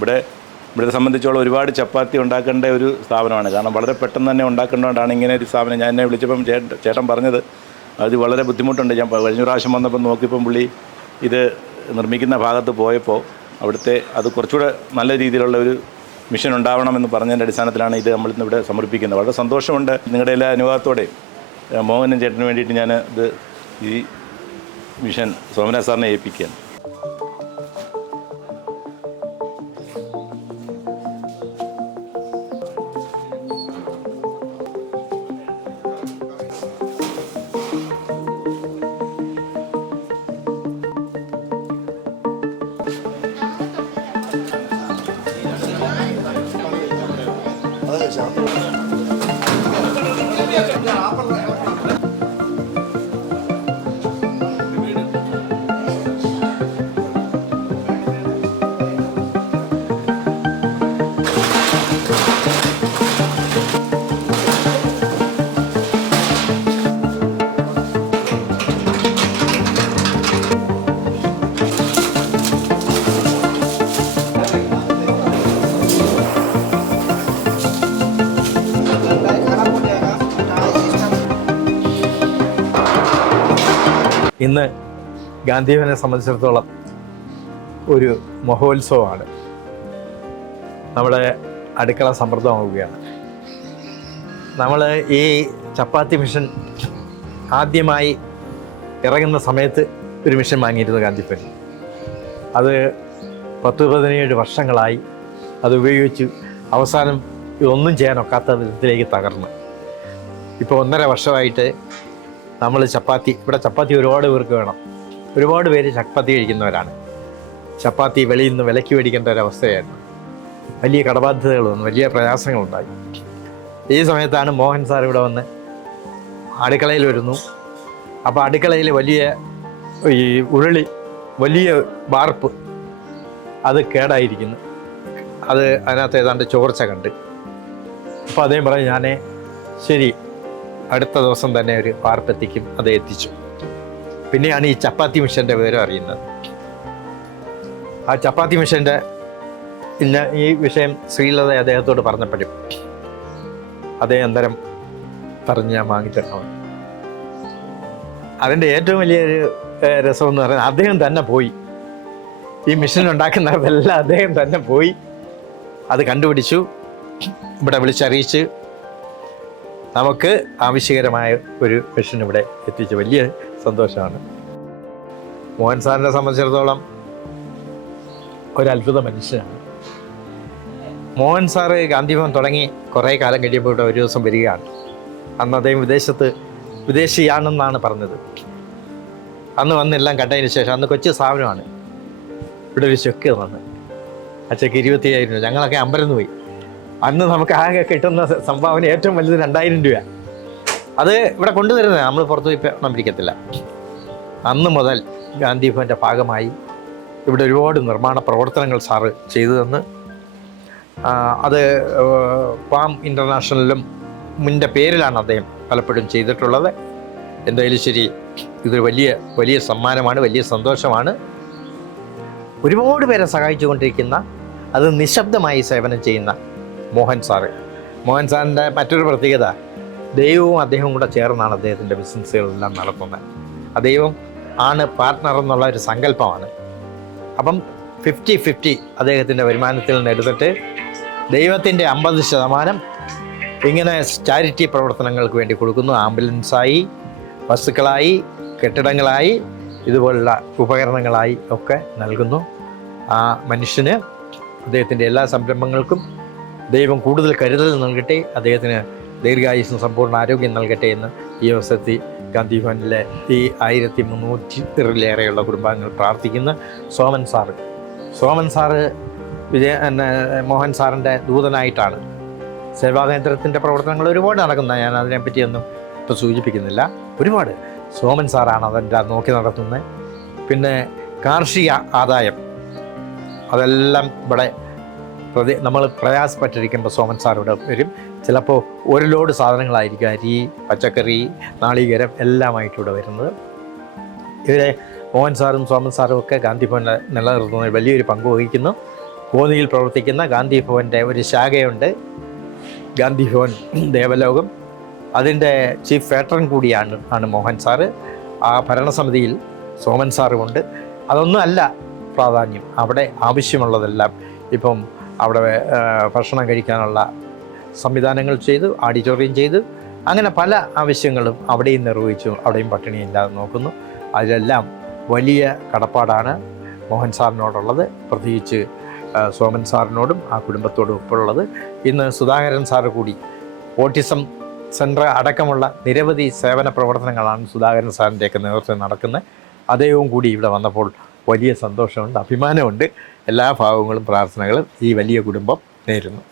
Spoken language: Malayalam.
ഇവിടെ സംബന്ധിച്ചോളം ഒരുപാട് ചപ്പാത്തി ഉണ്ടാക്കേണ്ട ഒരു സ്ഥാപനമാണ്. കാരണം വളരെ പെട്ടെന്ന് തന്നെ ഉണ്ടാക്കേണ്ടതുകൊണ്ടാണ് ഇങ്ങനെ ഒരു സ്ഥാപനം. ഞാൻ എന്നെ വിളിച്ചപ്പം ചേട്ടൻ പറഞ്ഞത് അത് വളരെ ബുദ്ധിമുട്ടുണ്ട്. ഞാൻ കഴിഞ്ഞ പ്രാവശ്യം വന്നപ്പം നോക്കിയപ്പം പുള്ളി ഇത് നിർമ്മിക്കുന്ന ഭാഗത്ത് പോയപ്പോൾ അവിടുത്തെ അത് കുറച്ചുകൂടെ നല്ല രീതിയിലുള്ള ഒരു മിഷൻ ഉണ്ടാവണമെന്ന് പറഞ്ഞതിൻ്റെ അടിസ്ഥാനത്തിലാണ് ഇത് നമ്മളിന്ന് ഇവിടെ സമർപ്പിക്കുന്നത്. വളരെ സന്തോഷമുണ്ട്. നിങ്ങളുടെ എല്ലാ അനുഭവത്തോടെ മോഹനും ചേട്ടന് വേണ്ടിയിട്ട് ഞാൻ ഇത് ഈ മിഷൻ സോമനാഥ് സാറിനെ ഏൽപ്പിക്കുകയാണ്. ഇന്ന് ഗാന്ധിഭവനെ സംബന്ധിച്ചിടത്തോളം ഒരു മഹോത്സവമാണ്. നമ്മുടെ അടുക്കള സമൃദ്ധമാവുകയാണ്. നമ്മൾ ഈ ചപ്പാത്തി മിഷൻ ആദ്യമായി ഇറങ്ങുന്ന സമയത്ത് ഒരു മിഷൻ വാങ്ങിയിരുന്നു ഗാന്ധിഭവൻ. അത് 10-17 വർഷങ്ങളായി അത് ഉപയോഗിച്ച് അവസാനം ഇതൊന്നും ചെയ്യാനൊക്കാത്ത വിധത്തിലേക്ക് തകർന്നു. ഇപ്പോൾ 1.5 വർഷമായിട്ട് നമ്മൾ ഇവിടെ ചപ്പാത്തി ഒരുപാട് പേർക്ക് വേണം. ഒരുപാട് പേര് ചപ്പാത്തി കഴിക്കുന്നവരാണ്. ചപ്പാത്തി വെളിയിൽ നിന്ന് വിലയ്ക്ക് മേടിക്കേണ്ട ഒരവസ്ഥയായിരുന്നു. വലിയ കടബാധ്യതകൾ വന്നു, വലിയ പ്രയാസങ്ങളുണ്ടായി. ഈ സമയത്താണ് മോഹൻ സാർ ഇവിടെ വന്ന് അടുക്കളയിൽ വരുന്നു. അപ്പോൾ അടുക്കളയിൽ വലിയ ഈ ഉരുളി, വലിയ വാർപ്പ് അത് കേടായിരിക്കുന്നു. അതിനകത്ത് ഏതാണ്ട് ചോർച്ച കണ്ട്. അപ്പോൾ അദ്ദേഹം പറഞ്ഞു, ഞാൻ ശരി അടുത്ത ദിവസം തന്നെ ഒരു വാർപ്പെത്തിക്കും. അത് എത്തിച്ചു. പിന്നെയാണ് ഈ ചപ്പാത്തി മിഷൻ്റെ വിവരം അറിയുന്നത്. ആ ചപ്പാത്തി മിഷൻ്റെ ഈ വിഷയം ശ്രീലത അദ്ദേഹത്തോട് പറഞ്ഞപ്പോഴും അദ്ദേഹം അന്തരം പറഞ്ഞ് ഞാൻ വാങ്ങിത്തരണം. അതിൻ്റെ ഏറ്റവും വലിയൊരു രസം എന്ന് പറയുന്നത് അദ്ദേഹം തന്നെ പോയി. ഈ മിഷൻ ഉണ്ടാക്കുന്നതെല്ലാം അദ്ദേഹം തന്നെ പോയി അത് കണ്ടുപിടിച്ചു, ഇവിടെ വിളിച്ചറിയിച്ച് നമുക്ക് ആവശ്യകരമായ ഒരു മിഷൻ ഇവിടെ എത്തിച്ച് വലിയ സന്തോഷമാണ്. മോഹൻ സാറിനെ സംബന്ധിച്ചിടത്തോളം ഒരത്ഭുത മനുഷ്യനാണ്. മോഹൻ സാറ് ഗാന്ധിഭവൻ തുടങ്ങി കുറേ കാലം കഴിയുമ്പോൾ ഇവിടെ ഒരു ദിവസം വരികയാണ്. അന്ന് അദ്ദേഹം വിദേശിയാണെന്നാണ് പറഞ്ഞത്. അന്ന് വന്നെല്ലാം കണ്ടതിന് ശേഷം, അന്ന് കൊച്ചു സ്ഥാപനമാണ്, ഇവിടെ ഒരു ചെക്ക് വന്ന് ആ ചെക്ക് 25,000 രൂപ. ഞങ്ങളൊക്കെ അമ്പരന്ന് പോയി. അന്ന് നമുക്ക് ആകെ കിട്ടുന്ന സംഭാവന ഏറ്റവും വലുത് 2,000 രൂപ. അത് ഇവിടെ കൊണ്ടുവരുന്നത്, നമ്മൾ പുറത്തു പോയി പണം പിടിക്കത്തില്ല. അന്ന് മുതൽ ഗാന്ധിഭവൻ്റെ ഭാഗമായി ഇവിടെ ഒരുപാട് നിർമ്മാണ പ്രവർത്തനങ്ങൾ സാറ് ചെയ്തു തന്ന്, അത് ഫാം ഇൻ്റർനാഷണലിലും മുൻ്റെ പേരിലാണ് അദ്ദേഹം പലപ്പോഴും ചെയ്തിട്ടുള്ളത്. എന്തായാലും ശരി, ഇതൊരു വലിയ സമ്മാനമാണ്, വലിയ സന്തോഷമാണ്. ഒരുപാട് പേരെ സഹായിച്ചുകൊണ്ടിരിക്കുന്ന, അത് നിശബ്ദമായി സേവനം ചെയ്യുന്ന മോഹൻ സാറിൻ്റെ മറ്റൊരു പ്രത്യേകത, ദൈവവും അദ്ദേഹവും കൂടെ ചേർന്നാണ് അദ്ദേഹത്തിൻ്റെ ബിസിനസ്സുകളെല്ലാം നടത്തുന്നത്. ആ ദൈവം ആണ് പാർട്ട്ണർ എന്നുള്ള ഒരു സങ്കല്പമാണ്. അപ്പം 50-50 അദ്ദേഹത്തിൻ്റെ വരുമാനത്തിൽ നിന്ന് എടുത്തിട്ട് ദൈവത്തിൻ്റെ 50% ഇങ്ങനെ ചാരിറ്റി പ്രവർത്തനങ്ങൾക്ക് വേണ്ടി കൊടുക്കുന്നു. ആംബുലൻസായി, ബസ്സുകളായി, കെട്ടിടങ്ങളായി, ഇതുപോലുള്ള ഉപകരണങ്ങളായി ഒക്കെ നൽകുന്നു. ആ മനുഷ്യന്, അദ്ദേഹത്തിൻ്റെ എല്ലാ സംരംഭങ്ങൾക്കും ദൈവം കൂടുതൽ കരുതൽ നൽകട്ടെ, അദ്ദേഹത്തിന് ദീർഘായുസ്സും സമ്പൂർണ്ണ ആരോഗ്യം നൽകട്ടെ എന്ന് ഈ അവസരത്തിൽ ഗാന്ധിഭവനിലെ ഈ 1300-ലേറെയുള്ള കുടുംബാംഗങ്ങൾ പ്രാർത്ഥിക്കുന്നു. സോമൻ സാറ് മോഹൻ സാറിൻ്റെ ദൂതനായിട്ടാണ്. സേവാകേന്ദ്രത്തിൻ്റെ പ്രവർത്തനങ്ങൾ ഒരുപാട് നടക്കുന്നത്, ഞാൻ അതിനെപ്പറ്റിയൊന്നും ഇപ്പോൾ സൂചിപ്പിക്കുന്നില്ല. ഒരുപാട് സോമൻ സാറാണ് അതെല്ലാം നോക്കി നടത്തുന്നത്. പിന്നെ കാർഷിക ആദായം അതെല്ലാം ഇവിടെ നമ്മൾ പ്രയാസപ്പെട്ടിരിക്കുമ്പോൾ സോമൻ സാർ ഇവിടെ വരും. ചിലപ്പോൾ ഒരു ലോഡ് സാധനങ്ങളായിരിക്കും, അരി, പച്ചക്കറി, നാളികേരം എല്ലാമായിട്ട് ഇവിടെ വരുന്നത്. ഇവരെ മോഹൻ സാറും സോമൻ സാറും ഒക്കെ ഗാന്ധിഭവനിൽ നിലനിർത്തുന്നതിൽ വലിയൊരു പങ്ക് വഹിക്കുന്നു. കോന്നിയിൽ പ്രവർത്തിക്കുന്ന ഗാന്ധി ഭവൻ്റെ ഒരു ശാഖയുണ്ട്, ഗാന്ധി ഭവൻ ദേവലോകം. അതിൻ്റെ ചീഫ് പേട്രൺ കൂടിയാണ് മോഹൻ സാറ്. ആ ഭരണസമിതിയിൽ സോമൻ സാറുമുണ്ട്. അതൊന്നും അല്ല പ്രാധാന്യം, അവിടെ ആവശ്യമുള്ളതെല്ലാം ഇപ്പം അവിടെ ഭക്ഷണം കഴിക്കാനുള്ള സംവിധാനങ്ങൾ ചെയ്തു, ഓഡിറ്റോറിയം ചെയ്തു, അങ്ങനെ പല ആവശ്യങ്ങളും അവിടെയും നിർവഹിച്ചു. അവിടെയും പട്ടിണിയില്ലാതെ നോക്കുന്നു. അതിലെല്ലാം വലിയ കടപ്പാടാണ് മോഹൻ സാറിനോടുള്ളത്, പ്രത്യേകിച്ച് സോമൻ സാറിനോടും ആ കുടുംബത്തോടും ഒപ്പമുള്ളത്. ഇന്ന് സുധാകരൻ സാറ് കൂടി ഓട്ടിസം സെൻറ്റർ അടക്കമുള്ള നിരവധി സേവന പ്രവർത്തനങ്ങളാണ് സുധാകരൻ സാറിൻ്റെയൊക്കെ നേതൃത്വം നടക്കുന്നത്. അദ്ദേഹവും കൂടി ഇവിടെ വന്നപ്പോൾ വലിയ സന്തോഷമുണ്ട്, അഭിമാനമുണ്ട്. എല്ലാ ഭാവങ്ങളും പ്രാർത്ഥനകളും ഈ വലിയ കുടുംബം നേരുന്നു.